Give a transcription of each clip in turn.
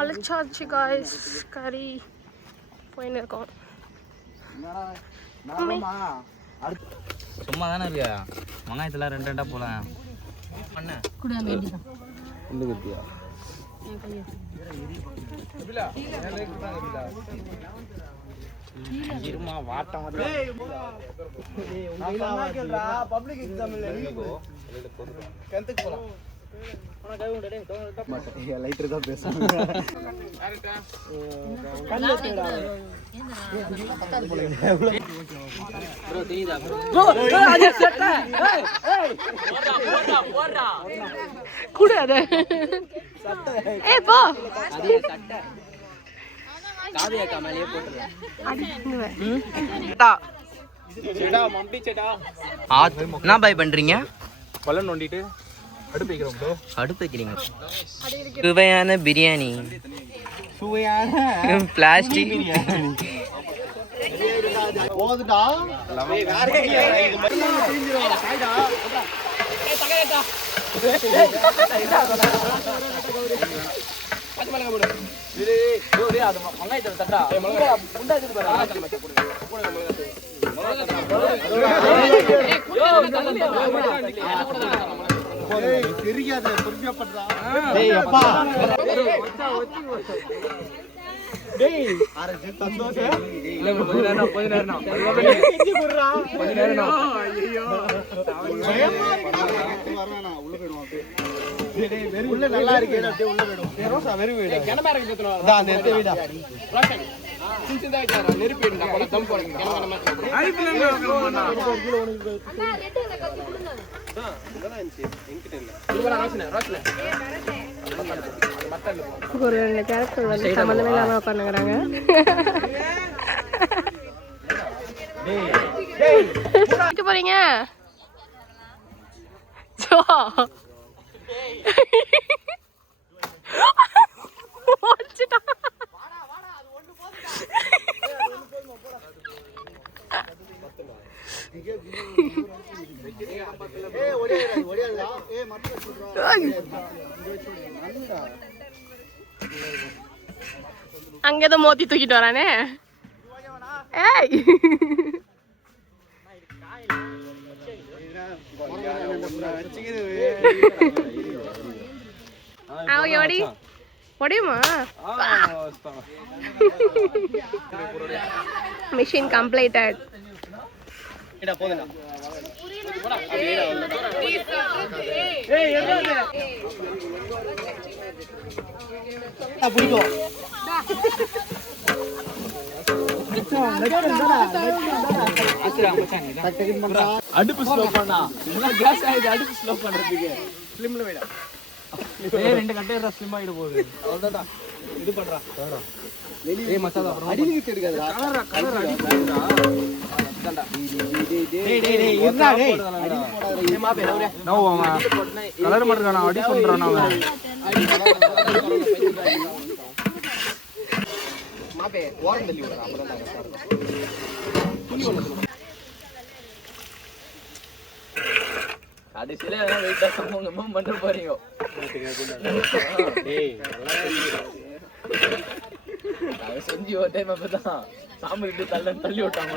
அழைச்சாச்சு guys, கறி போயின்னு இருக்கோம். சும்மா தானே இல்லையா? வெங்காயத்தில் ரெண்டு ரெண்டாக போகலாம். பண்ண கூட வேண்டிதான் இந்த கத்தியா இருமா வாட்டம் பப்ளிக் எக்ஸாம் போகலாம். லைட்டர் தான் பேசுறாங்க. என்ன பாய் பண்றீங்க? பழம் நோண்டிட்டு அடுப்பு வைக்கிறோம் ப்ரோ. அடுப்பு வைக்கிறீங்க? சுவையான பிரியாணி, சுவையான பிளாஸ்டிக் போதுடா. தெரியாத பொறுமையா பண்றா. டேய் அப்பா டேய் அரே சந்தோஷம் இல்ல கொஞ்ச நேரம் இஞ்சி குறறா கொஞ்ச நேரம். ஐயோ வரவேணா உள்ள போய்டுவோம். அப்படியே டேய் வெரி உள்ள நல்லா இருக்கு. அப்படியே உள்ள போய்டுவோம். ரோசா வெரி வீடு கேமரா இருக்கு பத்தல டா நெத்த வீடா ரோஷன் சின்ன வைக்கார நெருப்பு எடுடா போல தம் போடுங்க. கேமரா மாதிரி ஐபிஎல் அண்ணா ரெட் கத்தி குடுங்க. இதெல்லாம் இன்சி என்கிட்ட இல்ல. இதுவர ரோஷன் ஒரு ரெண்டு கேரக்டர் வந்து சம்மந்தமே இல்லாம உட்காந்துக்கிறாங்க. எங்க போறீங்க? அங்கேதான் மோத்தி தூக்கிட்டு வரானே. ஏய் ஒடியுமா? Machine completed. அடுப்பு ஸ்லோ பண்ணா கேஸ் ஆயிடுது. அடுப்பு ஸ்லோ பண்றதுக்கு ஸ்லிம்ல வைடா. ரெண்டு கட்டையற ஸ்லிம் ஆயிட போகுது. அவ்வளவுதான் இது பண்றா. ஏய் மசாலா அப்புறம் அடிக்கு எடுக்காதடா. கலர் அடிக்குடா. அடடா டேய் இருடா டேய் அடி போடாத. ஏய் மாபே நவரே நோவாமா கலர் மட்டும் நான் அடி பண்றானா அவன். மாபே ஓரம் தள்ளி விடுறா. அப்புறம் தான் துணி பண்ணு. கடைசில வெயிட்டா சமூகமா பண்ற போறீங்க. டேய் அவ செஞ்சு ஒரு டைம் அப்பதான் சாமி தள்ளி விட்டாங்க.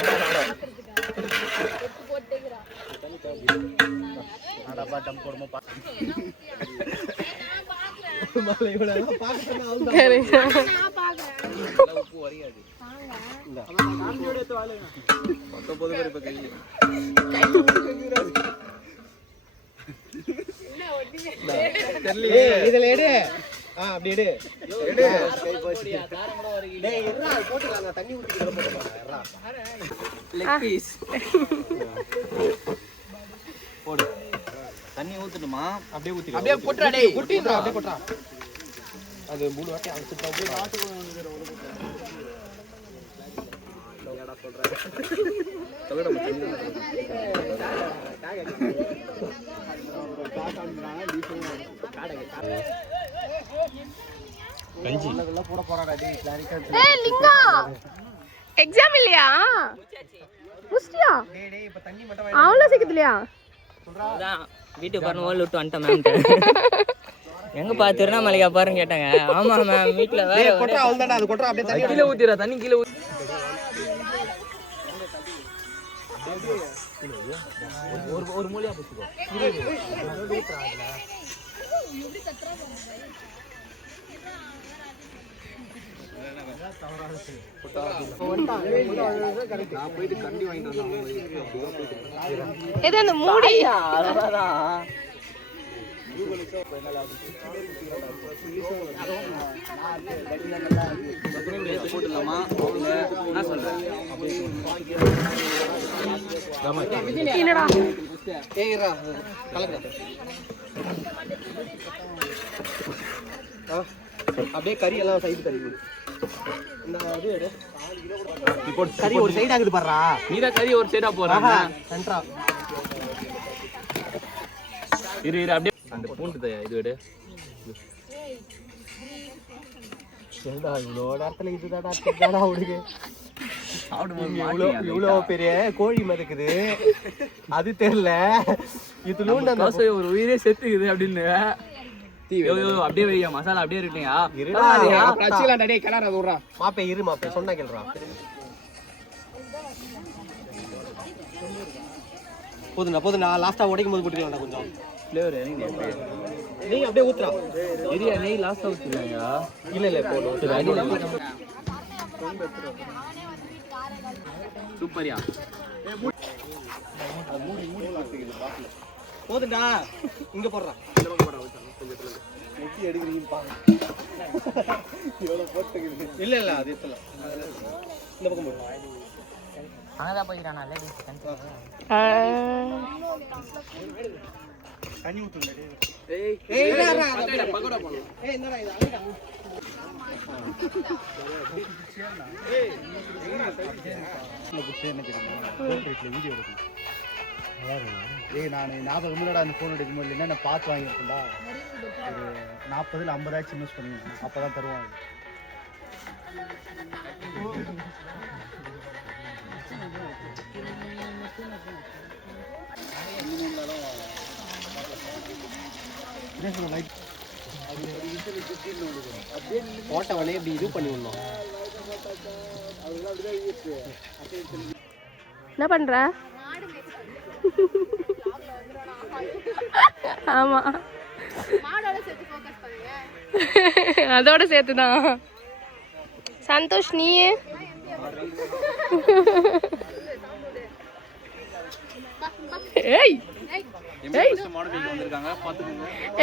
இதுல எடு. அப்படி எடு. தண்ணி ஊத்தி போடு. தண்ணி ஊத்துணுமா? அப்படியே ஊத்தி அப்படியே போட்றா. டேய் குட்டிடா. அப்படியே போட்றா. அது மூணு வாட்டி அடிச்சுட்டா அப்படியே ஆட்டு லோகடா சொல்றா. சொல்லடா மச்சான். கஞ்சி எல்லாம் போட போறாடா. டேய் கிளாரிக்கா. ஏய் லிங்கா எக்ஸாம் இல்லையா? முஸ்டியா? டேய் இப்ப தண்ணி மட்டும் அவ்வளவு சீக்கிரத்துலயா? சொல்றா. வீட்டுக்கு வரணும் ஓல் விட்டு வந்துட்டேன். எங்கப்பா திருவண்ணாமலைக்கா பாருன்னு கேட்டாங்க. ஆமா மேம் வீட்டில் வேற கொட்டா அவ்வளோதான்டா, அது கொட்டா அப்படியே தண்ணி கீழே ஊற்றிடா, தண்ணி கீழே ஊற்றி ஒரு மூலையா பிடிச்சிக்கோ. எது அந்த மூடி போட்டுடலாமா? என்ன சொல்றேன்? என்னடா ஏய்ரா கலக்குறா. அப்படியே கறி எல்லாம் சைடு கறி போடு. இந்த இது எடு. இப்போ கறி ஒரு சைடு ஆகுது பாறா. நீதா கறி ஒரு சைடா போறாங்க. சென்டரா. இரு அப்படியே அந்த பூண்டு தயா இது எடு. என்னடா இவ்வளோ நேரத்துல இதுதாடா அட்டடா ஓடுது. இவ்வளோ பெரிய கோழி மதுக்குது அது தெரியல. இது நூண்ட தோசை ஒரு உயிரே செத்துக்குது அப்படின்னு அப்படியே வையா மசாலா அப்படியே இருக்கீங்க. மாப்பே இரு மாப்பே சொன்னா கேள்றா. போதுண்ணா லாஸ்டா உடைக்கும் போது போட்டுக்கலாம்டா கொஞ்சம் ஃப்ளேவர். நெய் அப்படியே ஊத்துறா. எரியா நெய் லாஸ்டா ஊத்துறாங்க. இல்ல போதும். சரி அடியில சூப்பர்யா. போதுண்டா இங்க போடுறா. இந்த பக்கம் போடுறா. கொஞ்சம் நெத்தி எடுக்குறீங்கப்பா. இவ்வளவு போட்டுக்குது. இல்ல அது எத்தல. இந்த பக்கம் போடுறா. அங்கதான் போயிரானா லேடிஸ் தண்ணி ஊத்துங்க. ஏய் என்னடா பகோடா போடலாம். ஏய் என்னடா இது அங்கடா. ஏய் என்ன வீடியோ எடுக்கணும். ஏய் நான் ஞாபகம் இல்லடா அந்த ஃபோன் எடுக்கும் போது என்ன பார்த்து வாங்கியிருக்கேன்டா. ஒரு 40 இல்ல 50 இன்வெஸ்ட் பண்ணிருக்கேன். அப்பதான் தருவாங்க. போட்டவனே இப்படி இது பண்ணி விடணும். என்ன பண்ற? ஆமா அதோட சேர்த்துதான். சந்தோஷ் நீ ஏய்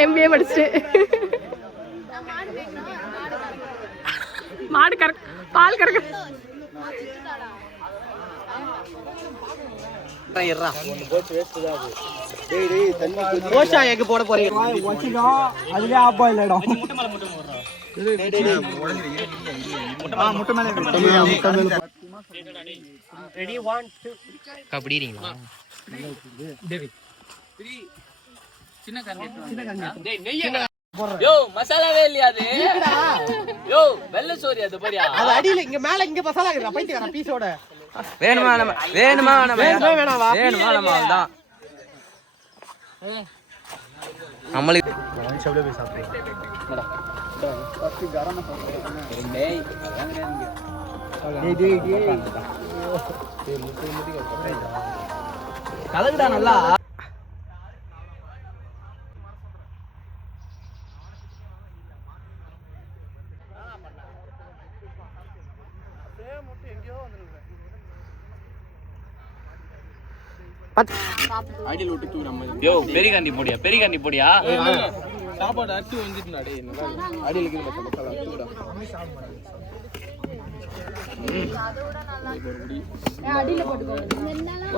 MBA படிச்சுட்டு மாடு கறக்க பால் கறக்க போட போறீங்க. அப்படிங்களா? யோ மசாலாவே இல்லையா அது? யோ வெள்ளை சோறு அது பாரியா? அது அடியில இங்க மேல இங்க மசாலா இருக்குடா. பைத்தியக்கார பீஸோட வேணுமா நம்ம தான் நம்மளுக்கு போய் சாப்பிடுறேன். கலங்கடா நல்லா. யோ பெரிகாண்டி போடியா சாப்பாடு அரிசி வந்துட்டுடா. டேய் நல்லா அடியில கீழ மசாலா அரிசிடா. அடியில போட்டுக்கோ.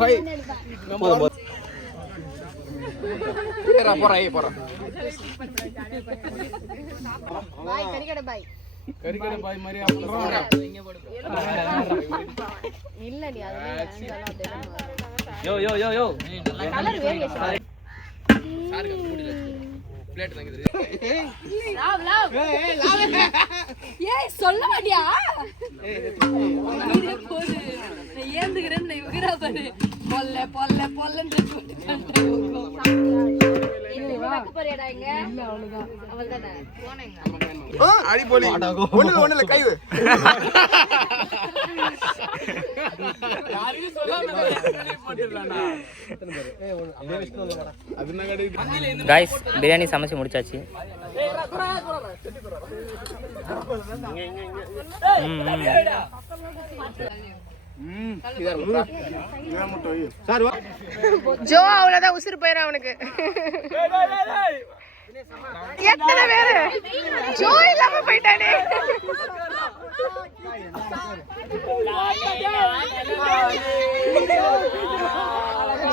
ஓய் நம்ம போறா. பாய் கறிக்கடை பாய். கறிக்கடை பாய் மாதிரி அப்புறம் இல்ல நீ அதெல்லாம் யோ கலர் வேரியேஷன். பிளேட் வாங்குது. ஏய் சொல்ல மாட்டியா? இது போடு. நான் ஏந்துகிறேன் நான் இவரா பாரு. பொல்ல பொல்லன்னு போட்டு அடிப்பொலி ஒண்ணுல கை गाइस பிரியாணி சமைச்சு முடிச்சாச்சு. ஜோ அவ்வளவுதான் உசுறு போயிரு அவனுக்கு. எத்தனை பேரு ஜோ இல்லாம போயிட்டானே.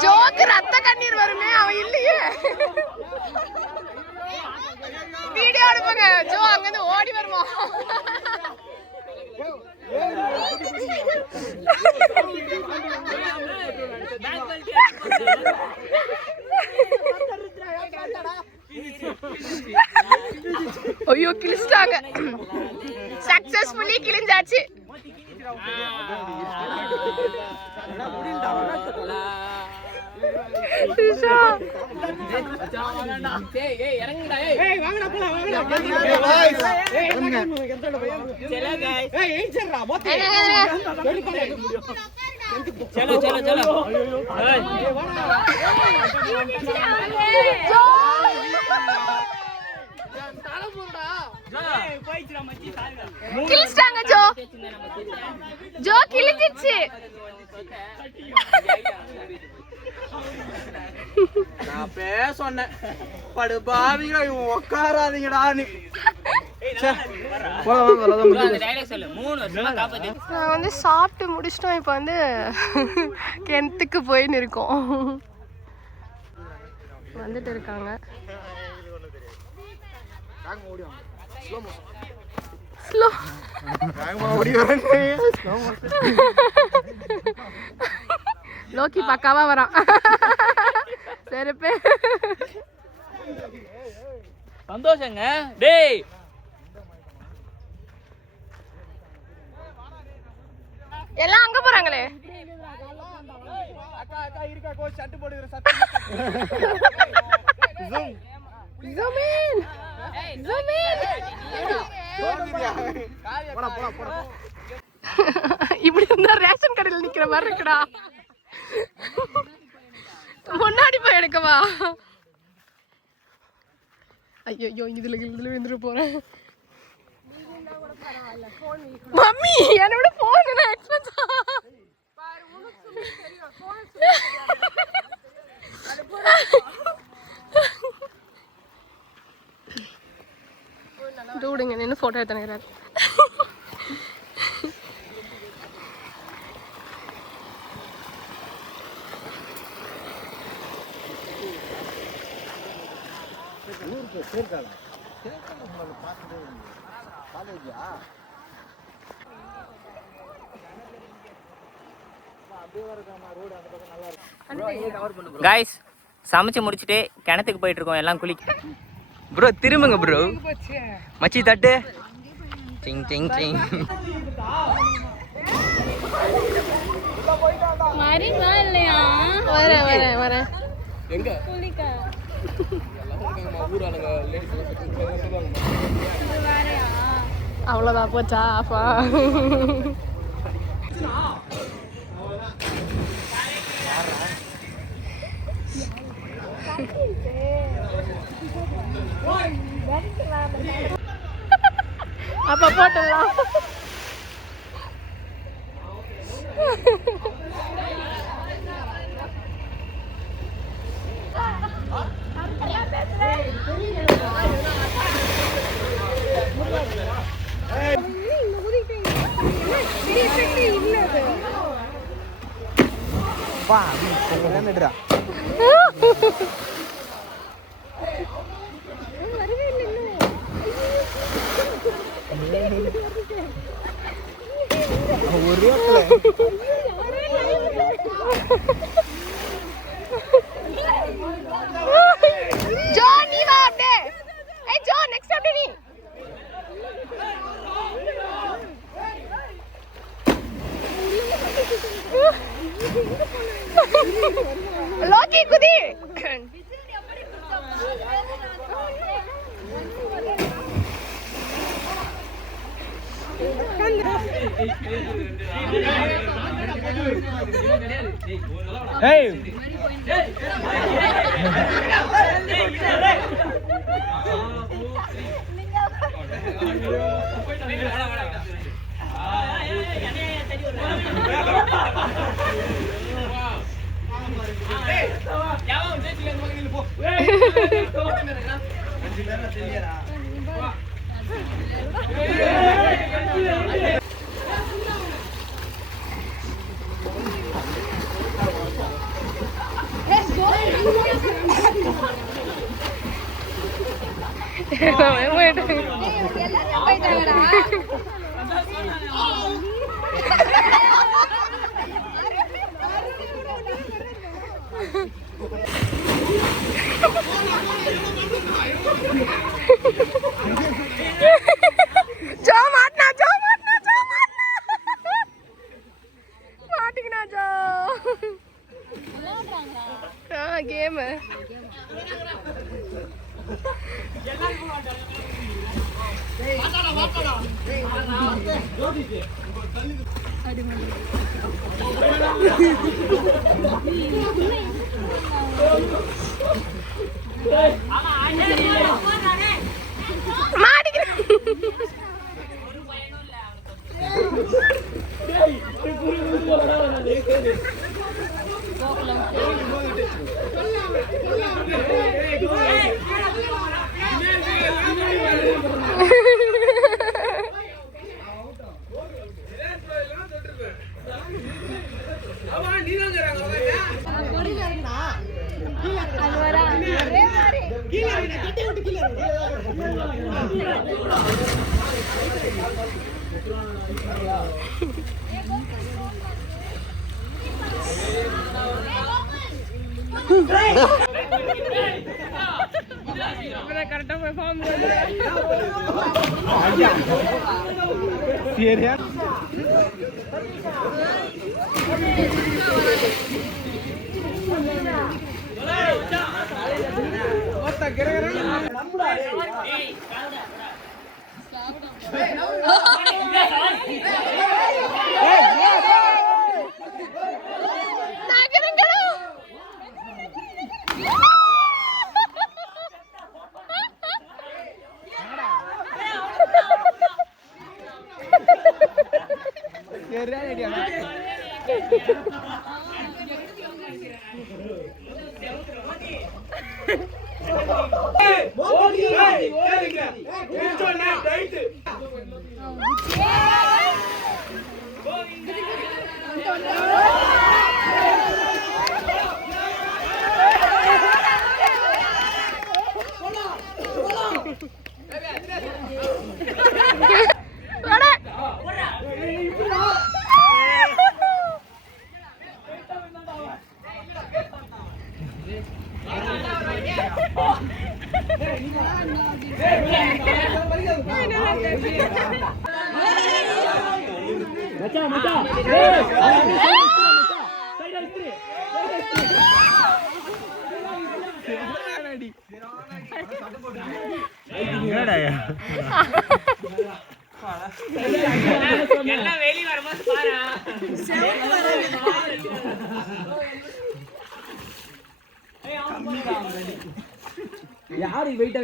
ஜோக்கு ரத்த கண்ணீர் வருமே, அவன் இல்லையே. வீடியோ அனுப்புங்க, ஜோ அங்கிருந்து ஓடி வருமா. ஐயோ கிழிச்சிட்டாங்க. சக்சஸ்ஃபுல்லி கிழிஞ்சாச்சு. கிழிச்சிட்டாங்க ஜோ. ஜோ கிழிச்சிச்சு. நான் சொன்னேன் படு பாவிங்களா இவன் உட்காராதீங்கடா. நான் வந்து சாப்பிட்டு முடிச்சிட்டோம். இப்போ வந்து கிணத்துக்கு போயின்னு இருக்கோம். வந்துட்டு இருக்காங்க. லோக்கி பக்காவா வரான். செருப்பு சந்தோஷங்க. டேய் எல்லாம் அங்க போறாங்களே. இப்படி இருந்தா ரேஷன் கடையில் நிக்கிற மாதிரி இருக்குடா. முன்னாடி போய் எடுக்கவா. ஐயோ இதுல விழுந்துட்டு போறேன். மம்மி என்னோட போன் எக்ஸ்பென்ஸா. டூடுங்க நின்று போட்டோ எடுத்துக்கிறாரு. गाइस சமைச்சு முடிச்சிட்டு கிணத்துக்கு போயிட்டு இருக்கோம் எல்லாம் குளிக்க. ப்ரோ திரும்புங்க ப்ரோ. மச்சி தட்டு. டிங் டிங் டிங். மரிமா இல்லையா? வரேன். எங்க குளிக்க. அவ்வளோதான் போச்சா ஆஃபா. அப்ப போட்டுடலாம். Johnny va apne. Hey John, next up ni. Loki kudi. ஏய் ஜோ மாட்டினா மாட்டிக்கினா ஜோ கேமு கரெக்டா பெர்ஃபார்ம் சரியா யாரு வெயிட்டா